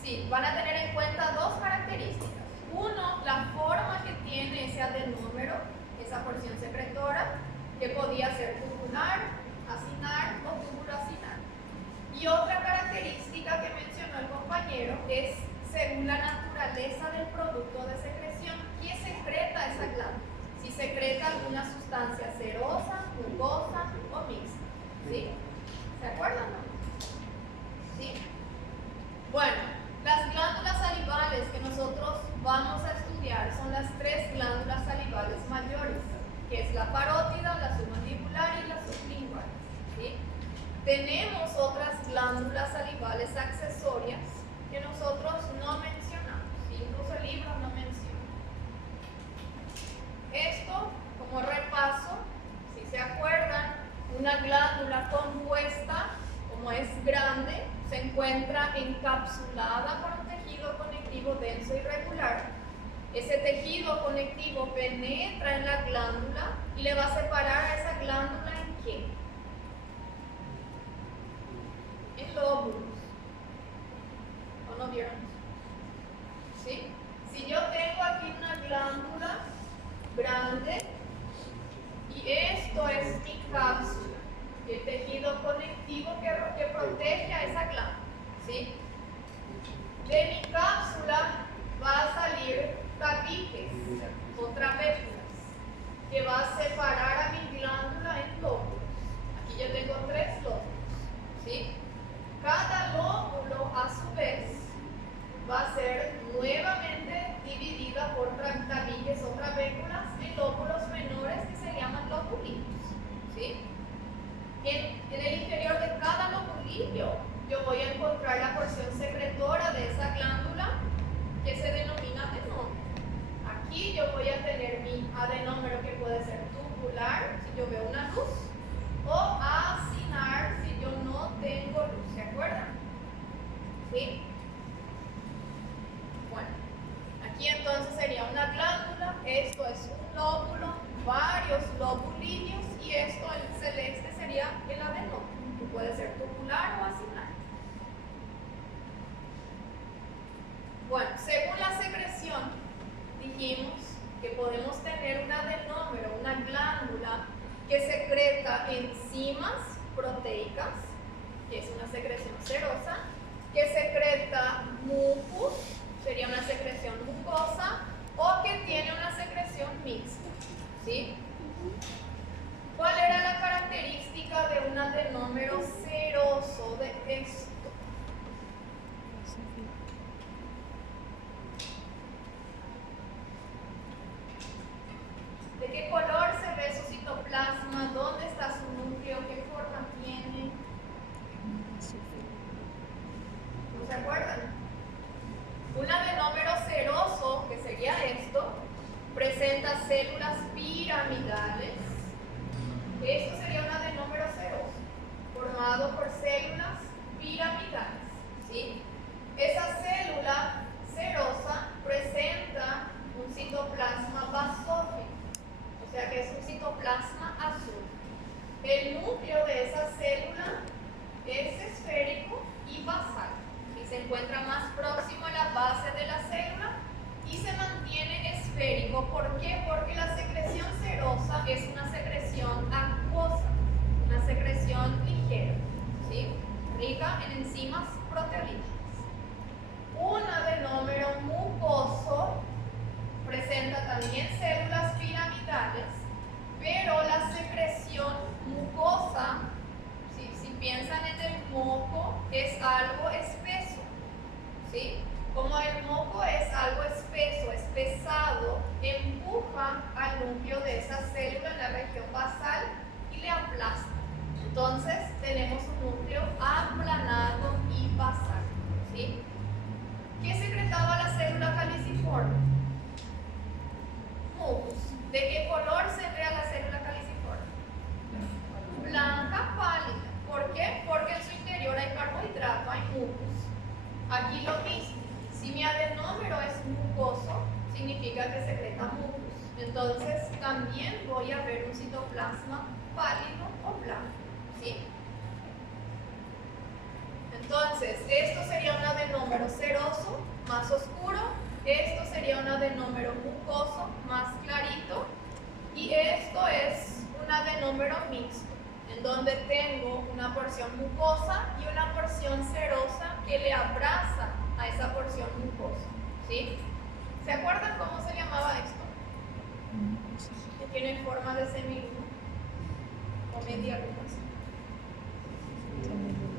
Sí, van a tener en cuenta 2 características. Uno, la forma que tiene ese adenómero, esa porción secretora, que podía ser tubular, acinar o tubuloacinar. Y otra característica que mencionó el compañero es según la naturaleza del producto de secreción. ¿Qué secreta esa glándula? Si secreta alguna sustancia cerosa, mucosa o mixta. ¿Sí? ¿Se acuerdan? ¿Sí? Bueno, las glándulas salivales que nosotros vamos a estudiar son las 3 glándulas salivales mayores, que es la parótida, la submandibular y la sublingual. ¿Sí? Tenemos otras glándulas salivales accesorias que nosotros no mencionamos, incluso el libro no menciona. Esto, como repaso, si se acuerdan, una glándula compuesta, como es grande, se encuentra encapsulada por un tejido conectivo denso y regular. Ese tejido conectivo penetra en la glándula y le va a separar a esa glándula en ¿qué? En lóbulos. ¿O no vieron? ¿Sí? Si yo tengo aquí una glándula grande y esto es mi cápsula, el tejido conectivo que protege a esa glándula, ¿sí? De mi cápsula va a salir tabiques o trabéculas que va a separar a mi glándula en lóbulos. Aquí yo tengo 3 lóbulos, ¿sí? Cada lóbulo a su vez va a ser nuevamente dividida por tabiques o trabéculas en lóbulos menores que se llaman lobulitos, ¿sí? En el interior de cada lobulillo yo voy a encontrar la porción secretora de esa glándula que se denomina adenómero. Aquí yo voy a tener mi adenómero que puede ser tubular si yo veo una luz o acinar si yo no tengo luz, ¿se acuerdan? ¿Sí? Bueno, aquí entonces sería una glándula, esto es un lóbulo, varios lobulillos y esto el celeste sería el adenómero, que puede ser tubular o acinar. Bueno, según la secreción, dijimos que podemos tener un adenómero, una glándula que secreta enzimas proteicas, que es una secreción serosa, que secreta mucus, sería una secreción mucosa, o que tiene una secreción mixta, ¿sí? ¿Cuál era la característica de un adenómero seroso de esto? ¿De qué color se ve su citoplasma? ¿Dónde está su núcleo? ¿Qué forma tiene? ¿No se acuerdan? Un adenómero seroso, que sería esto, presenta células piramidales. Esto sería un adenómero seroso, formado por células piramidales. citoplasma azul. El núcleo de esa célula es esférico y basal y se encuentra más próximo a la base de la célula y se mantiene esférico. ¿Por qué? Porque la secreción serosa es una secreción acuosa, una secreción ligera, ¿sí? Rica en enzimas proteolíticas. Un adenómero mucoso presenta también células piramidales, pero la secreción mucosa, si piensan en el moco, es algo espeso, ¿sí? Como el moco es algo espeso, es pesado, empuja al núcleo de esa célula en la región basal y le aplasta. Entonces tenemos un núcleo aplanado y basal, ¿sí? ¿Qué secretaba la célula caliciforme? Mucus. ¿De qué color se ve a la célula caliciforme? Blanca pálida. ¿Por qué? Porque en su interior hay carbohidrato, hay mucus. Aquí lo mismo. Si mi adenómero es mucoso, significa que secreta mucus. Entonces también voy a ver un citoplasma pálido o blanco, ¿sí? Entonces, esto sería un adenómero seroso, más oscuro. Esto sería un adenómero mucoso, más clarito. Y esto es un adenómero mixto, en donde tengo una porción mucosa y una porción serosa que le abraza a esa porción mucosa, ¿sí? ¿Se acuerdan cómo se llamaba esto? Que tiene forma de semiluna o media luna.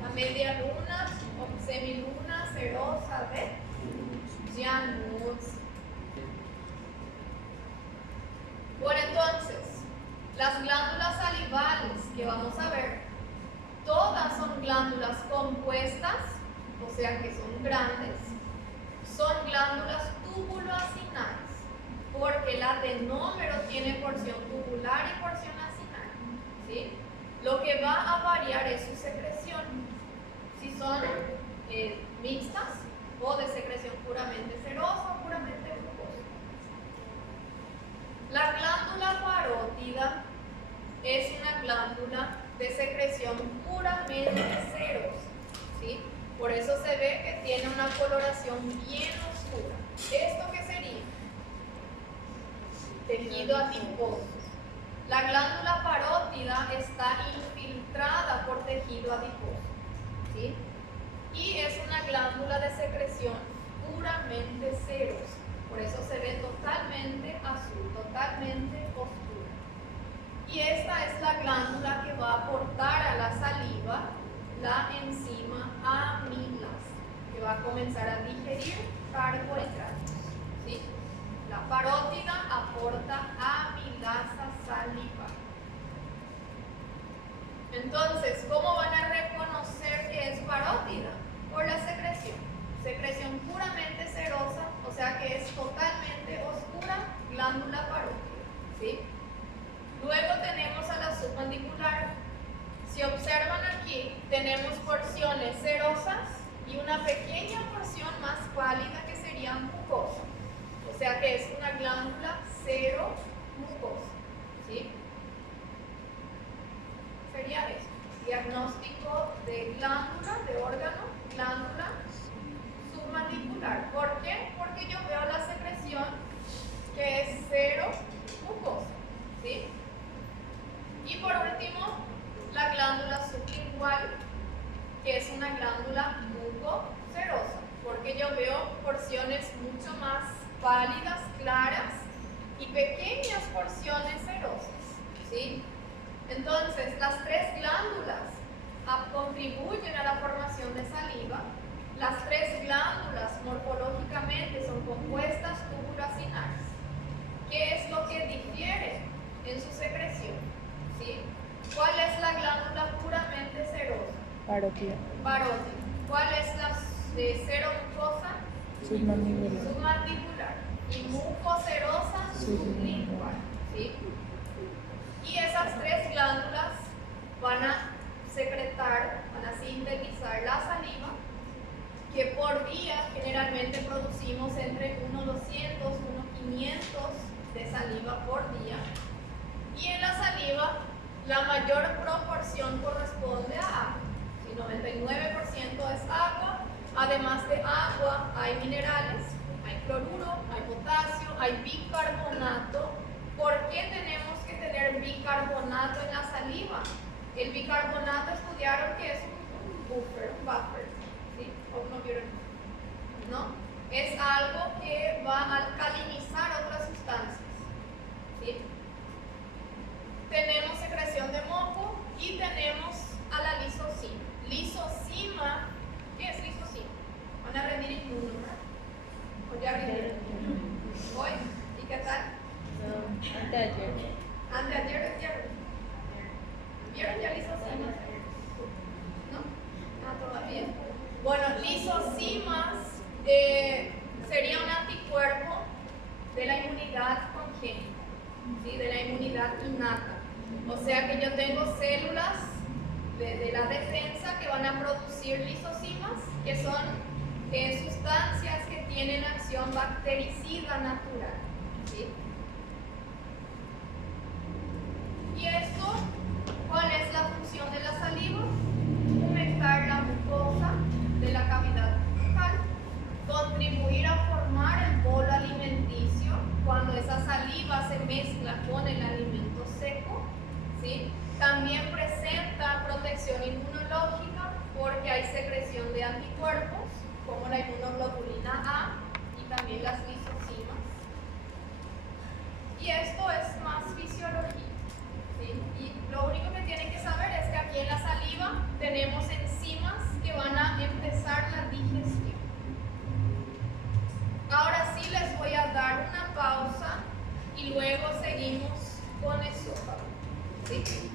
La media luna o semiluna serosa de Janus. Bueno, entonces, las glándulas salivales que vamos a ver, todas son glándulas compuestas, o sea que son grandes, son glándulas tubuloacinales, porque el adenómero tiene porción tubular y porción acinal, ¿sí? Lo que va a variar es su secreción, si son mixtas o de secreción puramente serosa o puramente mucosa. La glándula parótida es una glándula de secreción puramente serosa, ¿sí? Por eso se ve que tiene una coloración bien oscura. ¿Esto qué sería? Tejido adiposo. La glándula parótida está infiltrada por tejido adiposo, ¿sí? Y es una glándula de secreción puramente serosa. Por eso se ve totalmente azul, totalmente oscura. Y esta es la glándula que va a aportar a la saliva la enzima amilasa, que va a comenzar a digerir carbohidratos, ¿sí? La parótida aporta amilasa salival. Entonces, ¿cómo van a reconocer que es parótida? Por la secreción. Secreción puramente serosa, o sea que es totalmente oscura, glándula parótida, ¿sí? Luego tenemos a la submandibular. Si observan aquí, tenemos porciones serosas y una pequeña porción más pálida que sería mucosa. O sea que es una glándula seromucosa, ¿sí? Sería esto. Diagnóstico de glándula, de órgano, glándula submandibular. ¿Por qué? Porque yo veo la secreción que es seromucosa, ¿sí? Y por último, la glándula sublingual, que es una glándula mucocerosa, porque yo veo porciones mucho más pálidas, claras y pequeñas porciones serosas, ¿sí? Entonces, las tres glándulas contribuyen a la formación de saliva. Las tres glándulas morfológicamente son compuestas tubuloacinales. ¿Qué es lo que difiere en su secreción? ¿Sí? ¿Cuál es la glándula puramente serosa? Parótida. Parótida. ¿Cuál es la seromucosa? Submandibular. Submandibular. Y mucocerosa sublingual. ¿Sí? Y esas tres glándulas van a secretar, van a sintetizar la saliva, que por día generalmente producimos entre 1.200 y 1.500 de saliva por día. Y en la mayor proporción corresponde a agua. Si 99% es agua, además de agua hay minerales, hay cloruro, hay potasio, hay bicarbonato. ¿Por qué tenemos que tener bicarbonato en la saliva? El bicarbonato estudiaron que es un buffer, ¿sí? ¿O no vieron? ¿No? Es algo que va a alcalinizar otras sustancias, ¿sí? Tenemos secreción de moco y tenemos a la lisocima. Lisocima, ¿qué es lisocima? Van a rendir en uno, ¿verdad? ¿O ya rindieron? ¿Hoy? ¿Y qué tal? No, anteayer. Anteayer es ayer. ¿Vieron ya lisocimas? ¿No? Ah, todavía. Bueno, lisocimas sería un anticuerpo de la inmunidad congénita, ¿sí? De la inmunidad innata. O sea que yo tengo células de la defensa que van a producir lisocimas, que son sustancias que tienen acción bactericida natural, ¿sí? ¿Y esto? ¿Cuál es la función de la saliva? Humectar la mucosa de la cavidad bucal, contribuir a formar el bolo alimenticio cuando esa saliva se mezcla con el alimento seco, ¿sí? También presenta protección inmunológica porque hay secreción de anticuerpos como la inmunoglobulina A y también las lisocimas. Y esto es más fisiología, ¿sí? Y lo único que tienen que saber es que aquí en la saliva tenemos enzimas que van a empezar la digestión. Ahora sí les voy a dar una pausa y luego seguimos con el esófago, ¿sí?